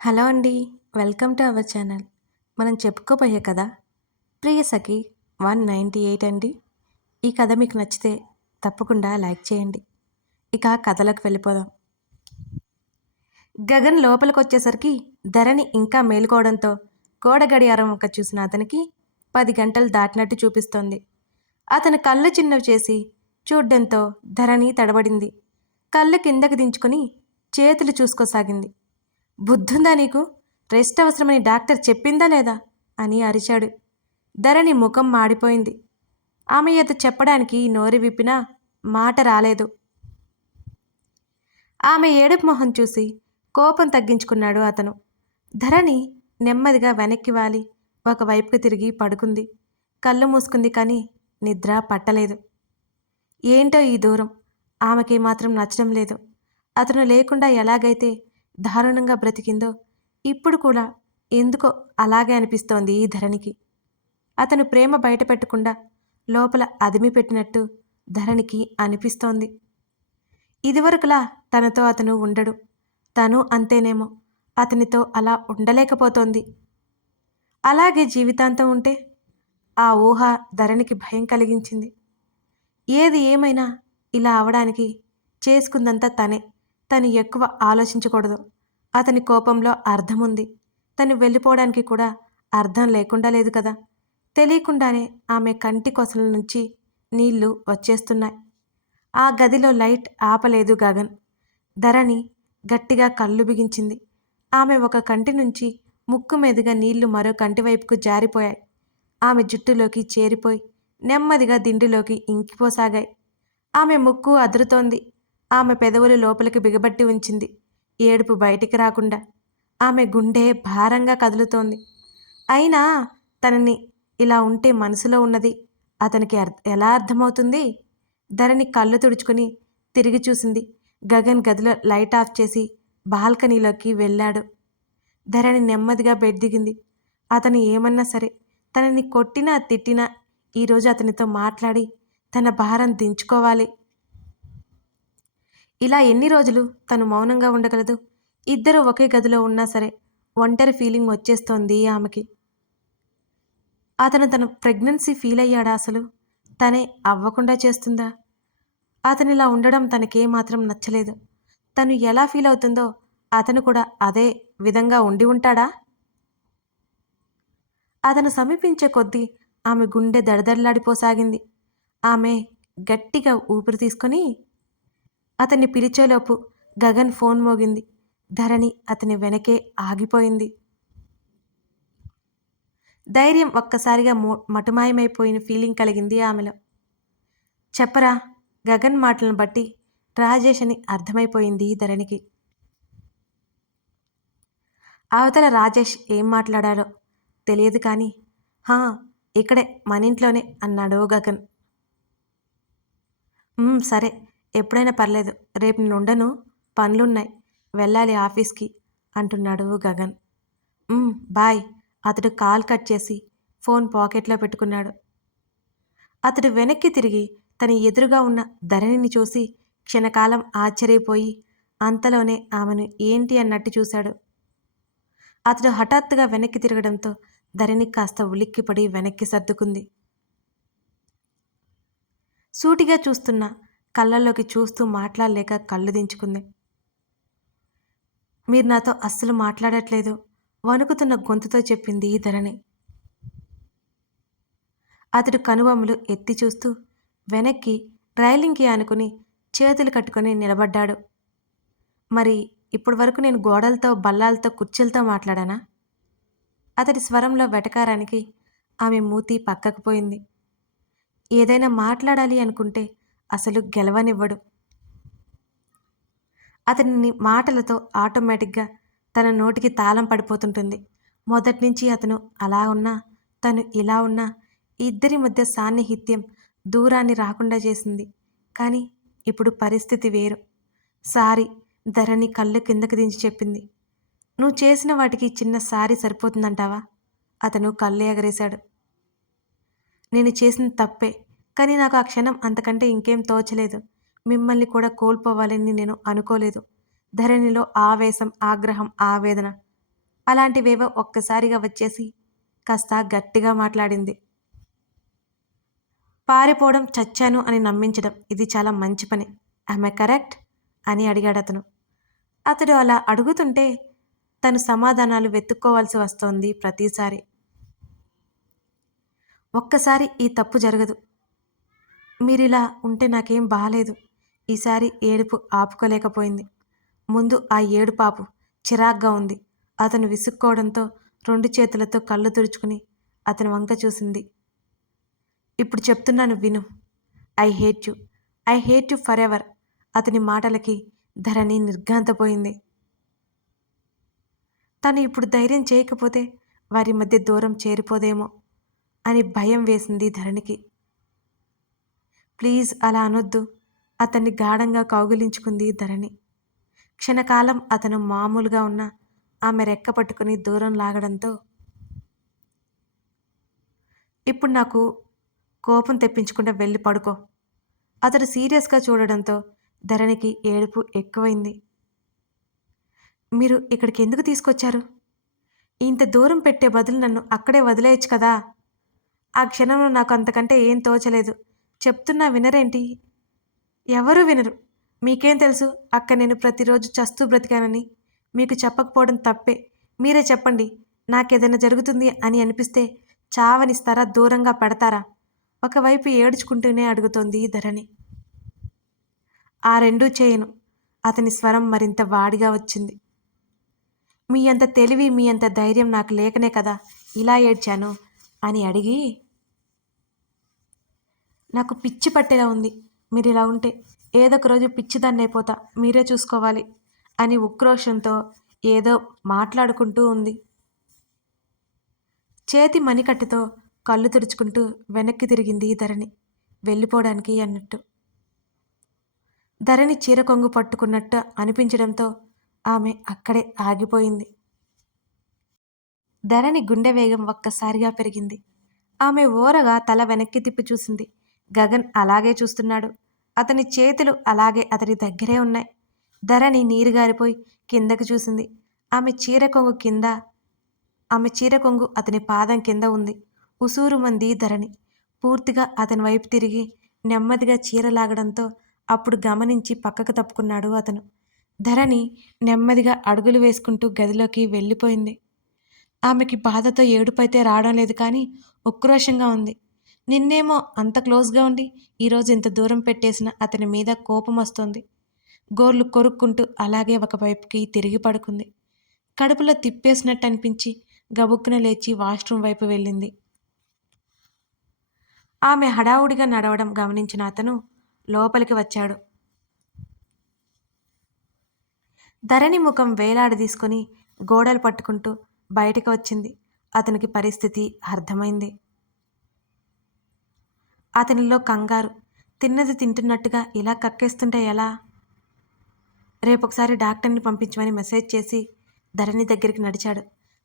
Hello అండి welcome to our channel. మనం చెప్పుకోబోయే కథ Priya Sakhi one ninety eight అండి. ఈ కథ మీకు నచ్చితే తప్పకుండా లైక్ చేయండి. ఇక కథలోకి వెళ్ళిపోదాం. గగన్ లోపలికి వచ్చేసరికి ధరణి ఇంకా మేలుకోవడంతో గోడ గడియారం ఒక చూసిన అతనికి పది గంటలు దాటినట్టు చూపిస్తోంది. అతను కళ్ళు చిన్నవి చేసి చూడ్డంతో ధరణి తడబడింది. కళ్ళు కిందకి దించుకొని చేతులు చూసుకోసాగింది. బుద్ధుందా నీకు? రెస్ట్ అవసరమని డాక్టర్ చెప్పిందా లేదా? అని అరిచాడు. ధరణి ముఖం మాడిపోయింది. ఆమె ఎత చెప్పడానికి నోరి విప్పినా మాట రాలేదు. ఆమె ఏడుపు మొహం చూసి కోపం తగ్గించుకున్నాడు అతను. ధరణి నెమ్మదిగా వెనక్కి వాలి. ఒకవైపుకు తిరిగి పడుకుంది. కళ్ళు మూసుకుంది కానీ నిద్ర పట్టలేదు. ఏంటో ఈ దూరం. ఆమెకి మాత్రం నచ్చడం లేదు. అతను లేకుండా ఎలాగైతే దారుణంగా బ్రతికిందో? ఇప్పుడు కూడా ఎందుకో అలాగే అనిపిస్తోంది ఈ ధరణికి. అతను ప్రేమ బయటపెట్టకుండా లోపల అదిమి పెట్టినట్టు ధరణికి అనిపిస్తోంది. ఇదివరకులా తనతో అతను ఉండడు. తను అంతేనేమో. అతనితో అలా ఉండలేకపోతోంది. అలాగే జీవితాంతం ఉంటే ఆ ఊహ ధరణికి భయం కలిగించింది. ఏది ఏమైనా ఇలా అవడానికి చేసుకుందంతా తనే. తను ఎక్కువ ఆలోచించకూడదు. అతని కోపంలో అర్థముంది. తను వెళ్ళిపోవడానికి కూడా అర్థం లేకుండా లేదు కదా. తెలియకుండానే ఆమె కంటి కొసల నుంచి నీళ్ళు వచ్చేస్తున్నాయి. ఆ గదిలో లైట్ ఆపలేదు గగన్. ధరణి గట్టిగా కళ్ళు బిగించింది. ఆమె ఒక కంటి నుంచి ముక్కు మీదుగా నీళ్ళు మరో కంటి వైపుకు జారిపోయాయి. ఆమె జుట్టులోకి చేరిపోయి నెమ్మదిగా దిండులోకి ఇంకిపోసాగాయి. ఆమె ముక్కు అదురుతోంది. ఆమె పెదవులు లోపలికి బిగబట్టి ఉంచింది. ఏడుపు బయటికి రాకుండా ఆమె గుండె భారంగా కదులుతోంది. అయినా తనని ఇలా ఉంటే మనసులో ఉన్నది అతనికి ఎలా అర్థమవుతుంది? ధరణి కళ్ళు తుడుచుకుని తిరిగి చూసింది. గగన్ గదిలో లైట్ ఆఫ్ చేసి బాల్కనీలోకి వెళ్ళాడు. ధరణి నెమ్మదిగా బెడ్ దిగింది. అతను ఏమన్నా సరే తనని కొట్టినా తిట్టినా ఈరోజు అతనితో మాట్లాడి తన భారం దించుకోవాలి. ఇలా ఎన్ని రోజులు తను మౌనంగా ఉండగలదు? ఇద్దరు ఒకే గదిలో ఉన్నా సరే ఒంటరి ఫీలింగ్ వచ్చేస్తోంది ఆమెకి. అతను తన ప్రెగ్నెన్సీ ఫీల్ అయ్యాడా అసలు? తనే అవ్వకుండా చేస్తుందా? అతను ఇలా ఉండడం తనకేమాత్రం నచ్చలేదు. తను ఎలా ఫీల్ అవుతుందో అతను కూడా అదే విధంగా ఉండి ఉంటాడా? అతను సమీపించే కొద్దీ ఆమె గుండె దడదడలాడిపోసాగింది. ఆమె గట్టిగా ఊపిరి తీసుకొని అతన్ని పిలిచేలోపు గగన్ ఫోన్ మోగింది. ధరణి అతని వెనకే ఆగిపోయింది. ధైర్యం ఒక్కసారిగా మో మటుమాయమైపోయిన ఫీలింగ్ కలిగింది ఆమెలో. చెప్పరా గగన్ మాటలను బట్టి రాజేష్ అని అర్థమైపోయింది ధరణికి. అవతల రాజేష్ ఏం మాట్లాడాలో తెలియదు కానీ హా ఇక్కడే మన ఇంట్లోనే అన్నాడు గగన్. సరే ఎప్పుడైనా పర్లేదు రేపు నేను ఉండను పనులున్నాయి వెళ్ళాలి ఆఫీస్కి అంటున్నాడు గగన్. బాయ్ అతడు కాల్ కట్ చేసి ఫోన్ పాకెట్లో పెట్టుకున్నాడు. అతడు వెనక్కి తిరిగి తన ఎదురుగా ఉన్న ధరణిని చూసి క్షణకాలం ఆశ్చర్యపోయి అంతలోనే ఆమెను ఏంటి అన్నట్టు చూశాడు. అతడు హఠాత్తుగా వెనక్కి తిరగడంతో ధరణి కాస్త ఉలిక్కిపడి వెనక్కి సర్దుకుంది. సూటిగా చూస్తున్న కళ్ళల్లోకి చూస్తూ మాట్లాడలేక కళ్ళు దించుకుంది. మీరు నాతో అస్సలు మాట్లాడట్లేదు వణుకుతున్న గొంతుతో చెప్పింది ధరణి. అతడు కనుబొమ్మలు ఎత్తి చూస్తూ వెనక్కి రైలింగ్కి ఆనుకుని చేతులు కట్టుకొని నిలబడ్డాడు. మరి ఇప్పటి వరకు నేను గోడలతో బల్లాలతో కుర్చీలతో మాట్లాడానా? అతడి స్వరంలో వెటకారానికి ఆమె మూతి పక్కకు పోయింది. ఏదైనా మాట్లాడాలి అనుకుంటే అసలు గెలవనివ్వడు. అతని మాటలతో ఆటోమేటిక్గా తన నోటికి తాళం పడిపోతుంటుంది. మొదటి నుంచి అతను అలా ఉన్నా తను ఇలా ఉన్నా ఇద్దరి మధ్య సాన్నిహిత్యం దూరాన్ని రాకుండా చేసింది. కానీ ఇప్పుడు పరిస్థితి వేరు. సారీ ధరని కళ్ళు కిందకి దించి చెప్పింది. నువ్వు చేసిన వాటికి చిన్న సారీ సరిపోతుందంటావా? అతను కళ్ళు ఎగరేశాడు. నేను చేసిన తప్పే. కానీ నాకు ఆ క్షణం అంతకంటే ఇంకేం తోచలేదు. మిమ్మల్ని కూడా కోల్పోవాలని నేను అనుకోలేదు. ధరణిలో ఆవేశం ఆగ్రహం ఆవేదన అలాంటివేవో ఒక్కసారిగా వచ్చేసి కాస్త గట్టిగా మాట్లాడింది. పారిపోవడం చచ్చాను అని నమ్మించడం ఇది చాలా మంచి పని. ఐ కరెక్ట్ అని అడిగాడు అతను. అతడు అలా అడుగుతుంటే తను సమాధానాలు వెతుక్కోవాల్సి వస్తోంది ప్రతిసారి. ఒక్కసారి ఈ తప్పు జరగదు. మీరిలా ఉంటే నాకేం బాగాలేదు ఈసారి ఏడుపు ఆపుకోలేకపోయింది. ముందు ఆ ఏడు పాపు చిరాగ్గా ఉంది. అతను విసుక్కోవడంతో రెండు చేతులతో కళ్ళు తుడుచుకుని అతని వంక చూసింది. ఇప్పుడు చెప్తున్నాను విను. I hate you. I hate you for ever అతని మాటలకి ధరణి నిర్ఘాంతపోయింది. తను ఇప్పుడు ధైర్యం చేయకపోతే వారి మధ్య దూరం చేరిపోదేమో అని భయం వేసింది ధరణికి. ప్లీజ్ అలా అనొద్దు. అతన్ని గాఢంగా కౌగిలించుకుంది ధరణి. క్షణకాలం అతను మామూలుగా ఉన్న ఆమె రెక్క పట్టుకుని దూరం లాగడంతో ఇప్పుడు నాకు కోపం తెప్పించకుండా వెళ్ళి పడుకో. అతడు సీరియస్గా చూడడంతో ధరణికి ఏడుపు ఎక్కువైంది. మీరు ఇక్కడికి ఎందుకు తీసుకొచ్చారు? ఇంత దూరం పెట్టే బదులు నన్ను అక్కడే వదిలేయచ్చు కదా. ఆ క్షణంలో నాకు అంతకంటే ఏం తోచలేదు. చెప్తున్నా వినరేంటి? ఎవరు వినరు. మీకేం తెలుసు? అక్క నేను ప్రతిరోజు చస్తూ బ్రతికానని. మీకు చెప్పకపోవడం తప్పే. మీరే చెప్పండి. నాకేదైనా జరుగుతుంది అని అనిపిస్తే చావనిస్తారా? దూరంగా పెడతారా? ఒకవైపు ఏడ్చుకుంటూనే అడుగుతోంది ధరణి. ఆ రెండూ చేయను. అతని స్వరం మరింత వాడిగా వచ్చింది. మీ అంత తెలివి మీ అంత ధైర్యం నాకు లేకనే కదా ఇలా ఏడ్చాను అని అడిగి నాకు పిచ్చి పట్టేలా ఉంది. మీరు ఇలా ఉంటే ఏదో ఒక రోజు పిచ్చిదాన్ని అయిపోతా మీరే చూసుకోవాలి అని ఉక్రోషంతో ఏదో మాట్లాడుకుంటూ ఉంది. చేతి మణికట్టుతో కళ్ళు తుడుచుకుంటూ వెనక్కి తిరిగింది ధరణి. వెళ్ళిపోవడానికి అన్నట్టు. ధరణి చీర కొంగు పట్టుకున్నట్టు అనిపించడంతో ఆమె అక్కడే ఆగిపోయింది. ధరణి గుండె వేగం ఒక్కసారిగా పెరిగింది. ఆమె ఓరగా తల వెనక్కి తిప్పి చూసింది. గగన్ అలాగే చూస్తున్నాడు. అతని చేతులు అలాగే అతని దగ్గరే ఉన్నాయి. ధరణి నీరు గారిపోయి కిందకి చూసింది. ఆమె చీర కొంగు కింద ఆమె చీర కొంగు అతని పాదం కింద ఉంది. ఉసూరు మంది ధరణి పూర్తిగా అతని వైపు తిరిగి నెమ్మదిగా చీర లాగడంతో అప్పుడు గమనించి పక్కకు తప్పుకున్నాడు అతను. ధరణి నెమ్మదిగా అడుగులు వేసుకుంటూ గదిలోకి వెళ్ళిపోయింది. ఆమెకి బాధతో ఏడుపైతే రావడం లేదు కానీ ఉక్రోషంగా ఉంది. నిన్నేమో అంత క్లోజ్గా ఉండి ఈరోజు ఇంత దూరం పెట్టేసిన అతని మీద కోపం వస్తుంది. గోర్లు కొరుక్కుంటూ అలాగే ఒకవైపుకి తిరిగి పడుకుంది. కడుపులో తిప్పేసినట్టు అనిపించి గబుక్కున లేచి వాష్రూమ్ వైపు వెళ్ళింది. ఆమె హడావుడిగా నడవడం గమనించిన అతను లోపలికి వచ్చాడు. ధరణి ముఖం వేలాడదీసుకొని గోడలు పట్టుకుంటూ బయటకు వచ్చింది. అతనికి పరిస్థితి అర్థమైంది. అతనిలో కంగారు. తిన్నది తింటున్నట్టుగా ఇలా కక్కేస్తుంటే ఎలా? రేపొకసారి డాక్టర్ని పంపించమని మెసేజ్ చేసి ధరణి దగ్గరికి నడిచాడు.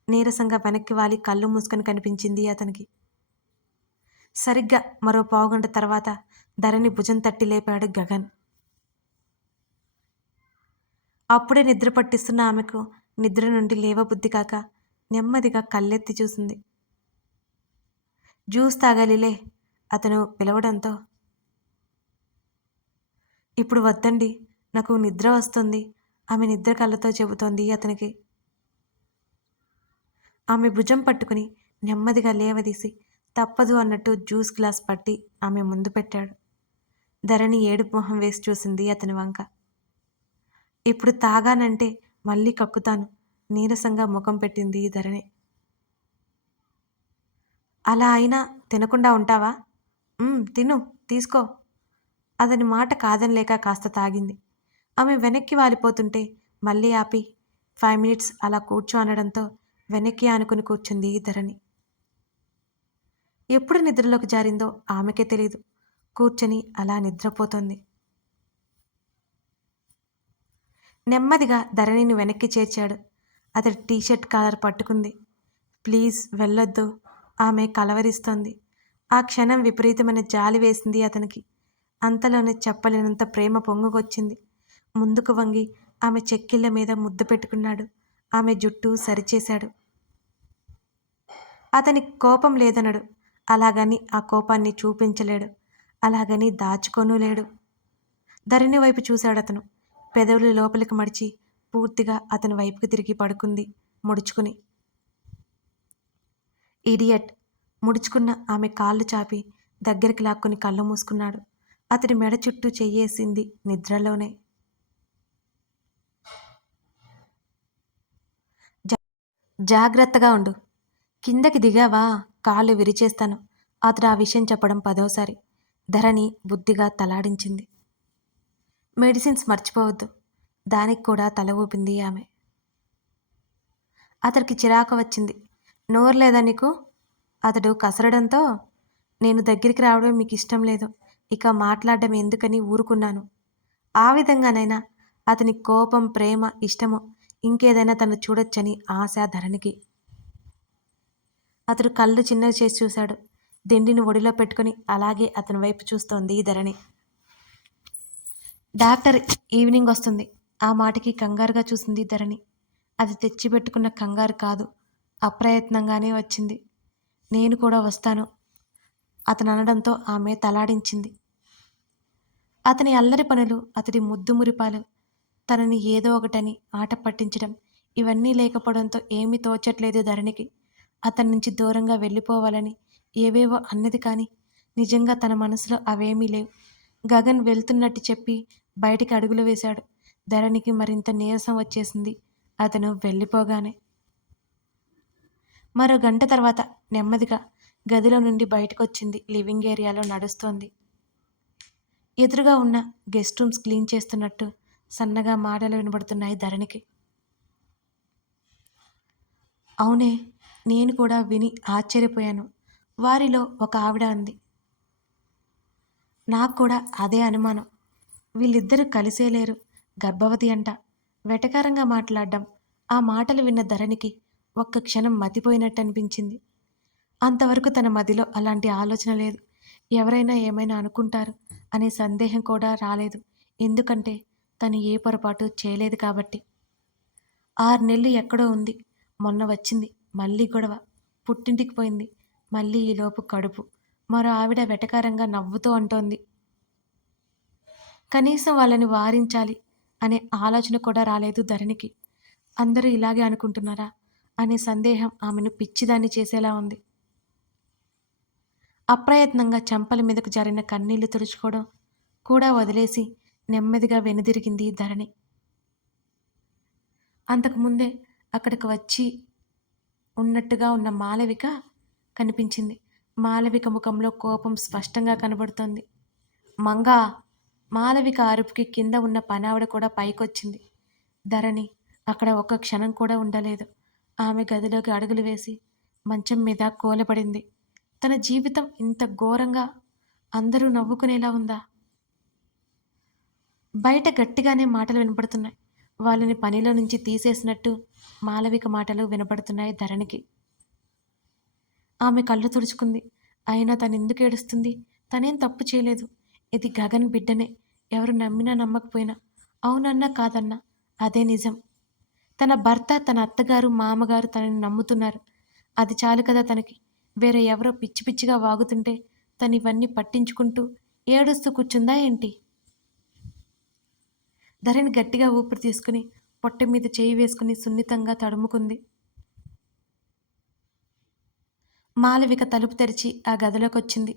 నీరసంగా వెనక్కి వాలి కళ్ళు మూసుకొని కనిపించింది అతనికి. సరిగ్గా మరో పావుగంట తర్వాత ధరణి భుజం తట్టి లేపాడు గగన్. అప్పుడే నిద్ర పట్టిస్తున్న ఆమెకు నిద్ర నుండి లేవబుద్ధి కాక నెమ్మదిగా కళ్ళెత్తి చూసింది. జ్యూస్ తాగాలిలే అతను పిలవడంతో ఇప్పుడు వద్దండి నాకు నిద్ర వస్తుంది. ఆమె నిద్ర కళ్ళతో చెబుతోంది అతనికి. ఆమె భుజం పట్టుకుని నెమ్మదిగా లేవదీసి తప్పదు అన్నట్టు జ్యూస్ గ్లాస్ పట్టి ఆమె ముందు పెట్టాడు. ధరణి ఏడుపు మొహం వేసి చూసింది అతని వంక. ఇప్పుడు తాగానంటే మళ్ళీ కక్కుతాను నీరసంగా ముఖం పెట్టింది ధరణి. అలా అయినా తినకుండా ఉంటావా? తిను తీసుకో. అతని మాట కాదనలేక కాస్త తాగింది. ఆమె వెనక్కి వాలిపోతుంటే మళ్ళీ ఆపి ఫైవ్ మినిట్స్ అలా కూర్చో అనడంతో వెనక్కి ఆనుకుని కూర్చుంది ధరణి ఎప్పుడు నిద్రలోకి జారిందో ఆమెకే తెలియదు కూర్చొని అలా నిద్రపోతోంది. నెమ్మదిగా ధరణిని వెనక్కి చేర్చాడు. అతడి టీషర్ట్ కాలర్ పట్టుకుంది. ప్లీజ్ వెళ్ళొద్దు. ఆమె కలవరిస్తోంది. ఆ క్షణం విపరీతమైన జాలి వేసింది అతనికి. అంతలోనే చెప్పలేనంత ప్రేమ పొంగుకొచ్చింది. ముందుకు వంగి ఆమె చెక్కిళ్ళ మీద ముద్దు పెట్టుకున్నాడు. ఆమె జుట్టు సరిచేశాడు. అతనికి కోపం లేదనడు. అలాగని ఆ కోపాన్ని చూపించలేడు. అలాగని దాచుకోనూ లేడు. ధరణి వైపు చూశాడు అతను. పెదవులు లోపలికి మడిచి పూర్తిగా అతని వైపుకి తిరిగి పడుకుంది. ముడుచుకుని. ఇడియట్! ముడుచుకున్న ఆమె కాళ్ళు చాపి దగ్గరికి లాక్కుని కళ్ళు మూసుకున్నాడు. అతడి మెడ చుట్టూ చెయ్యేసింది నిద్రలోనే. జాగ్రత్తగా ఉండు. కిందకి దిగావా? కాళ్ళు విరిచేస్తాను. అతడు ఆ విషయం చెప్పడం పదోసారి. ధరణి బుద్ధిగా తలాడించింది. మెడిసిన్స్ మర్చిపోవద్దు. దానికి కూడా తల ఊపింది ఆమె. అతడికి చిరాకు వచ్చింది. నోరు లేదా నీకు? అతడు కసరడంతో నేను దగ్గరికి రావడం మీకు ఇష్టం లేదు. ఇక మాట్లాడడం ఎందుకని ఊరుకున్నాను. ఆ విధంగానైనా అతని కోపం ప్రేమ ఇష్టము ఇంకేదైనా తను చూడొచ్చని ఆశ ధరణికి. అతడు కళ్ళు చిన్నవి చేసి చూశాడు. దిండిని ఒడిలో పెట్టుకుని అలాగే అతని వైపు చూస్తోంది ధరణి. డాక్టర్ ఈవినింగ్ వస్తుంది. ఆ మాటకి కంగారుగా చూసింది ధరణి. అది తెచ్చిపెట్టుకున్న కంగారు కాదు అప్రయత్నంగానే వచ్చింది. నేను కూడా వస్తాను. అతను అనడంతో ఆమె తలాడించింది. అతని అల్లరి పనులు అతడి ముద్దు మురిపాలు తనని ఏదో ఒకటని ఆట పట్టించడం ఇవన్నీ లేకపోవడంతో ఏమీ తోచట్లేదు ధరణికి. అతని నుంచి దూరంగా వెళ్ళిపోవాలని ఏవేవో అన్నది కానీ నిజంగా తన మనసులో అవేమీ లేవు. గగన్ వెళ్తున్నట్టు చెప్పి బయటికి అడుగులు వేశాడు. ధరణికి మరింత నీరసం వచ్చేసింది. అతను వెళ్ళిపోగానే మరో గంట తర్వాత నెమ్మదిగా గదిలో నుండి బయటకొచ్చింది లివింగ్ ఏరియాలో నడుస్తోంది. ఎదురుగా ఉన్న గెస్ట్ రూమ్స్ క్లీన్ చేస్తున్నట్టు సన్నగా మాటలు వినబడుతున్నాయి ధరణికి. అవునే నేను కూడా విని ఆశ్చర్యపోయాను. వారిలో ఒక ఆవిడ అంది. నాకు కూడా అదే అనుమానం. వీళ్ళిద్దరూ కలిసే లేరు గర్భవతి అంట. వెటకారంగా మాట్లాడడం ఆ మాటలు విన్న ధరణికి ఒక్క క్షణం మతిపోయినట్టు అనిపించింది అంతవరకు తన మదిలో అలాంటి ఆలోచన లేదు. ఎవరైనా ఏమైనా అనుకుంటారు అనే సందేహం కూడా రాలేదు. ఎందుకంటే తను ఏ పొరపాటు చేయలేదు కాబట్టి. ఆరు నెలలు ఎక్కడో ఉంది. మొన్న వచ్చింది. మళ్ళీ గొడవ. పుట్టింటికి పోయింది. మళ్ళీ ఈలోపు కడుపు. మరో ఆవిడ వెటకారంగా నవ్వుతూ అంటోంది. కనీసం వాళ్ళని వారించాలి అనే ఆలోచన కూడా రాలేదు ధరణికి. అందరూ ఇలాగే అనుకుంటున్నారా? అనే సందేహం ఆమెను పిచ్చిదాన్ని చేసేలా ఉంది. అప్రయత్నంగా చెంపల మీదకు జారిన కన్నీళ్ళు తుడుచుకోవడం కూడా వదిలేసి నెమ్మదిగా వెనుదిరిగింది ధరణి. అంతకుముందే అక్కడికి వచ్చి ఉన్నట్టుగా ఉన్న మాలవిక కనిపించింది. మాలవిక ముఖంలో కోపం స్పష్టంగా కనబడుతోంది. మంగా మాలవిక అరుపుకి కింద ఉన్న పనావిడ కూడా పైకొచ్చింది. ధరణి అక్కడ ఒక్క క్షణం కూడా ఉండలేదు. ఆమె గదిలోకి అడుగులు వేసి మంచం మీద కోలపడింది. తన జీవితం ఇంత ఘోరంగా అందరూ నవ్వుకునేలా ఉందా? బయట గట్టిగానే మాటలు వినపడుతున్నాయి. వాళ్ళని పనిలో నుంచి తీసేసినట్టు మాలవిక మాటలు వినపడుతున్నాయి ధరణికి. ఆమె కళ్ళు తుడుచుకుంది. అయినా తను ఎందుకు ఏడుస్తుంది? తనేం తప్పు చేయలేదు. ఇది గగన్ బిడ్డనే. ఎవరు నమ్మినా నమ్మకపోయినా. అవునన్నా కాదన్నా. అదే నిజం. తన భర్త తన అత్తగారు మామగారు తనని నమ్ముతున్నారు. అది చాలు కదా తనకి. వేరే ఎవరో పిచ్చి పిచ్చిగా వాగుతుంటే తను ఇవన్నీ పట్టించుకుంటూ ఏడుస్తూ కూర్చుందా ఏంటి? ధరణి గట్టిగా ఊపిరి తీసుకుని పొట్ట మీద చేయి వేసుకుని సున్నితంగా తడుముకుంది. మాలవిక తలుపు తెరిచి ఆ గదిలోకి వచ్చింది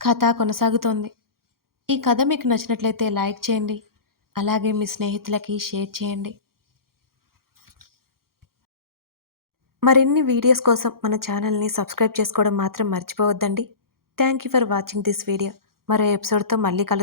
కథ కొనసాగుతోంది. ఈ కథ మీకు నచ్చినట్లయితే లైక్ చేయండి. అలాగే మీ స్నేహితులకి షేర్ చేయండి. మరిన్ని వీడియోస్ కోసం మన ఛానల్ని సబ్స్క్రైబ్ చేసుకోవడం మాత్రం మర్చిపోవద్దండి. Thank you for watching this video. మరో ఎపిసోడ్తో మళ్ళీ కలుద్దాం.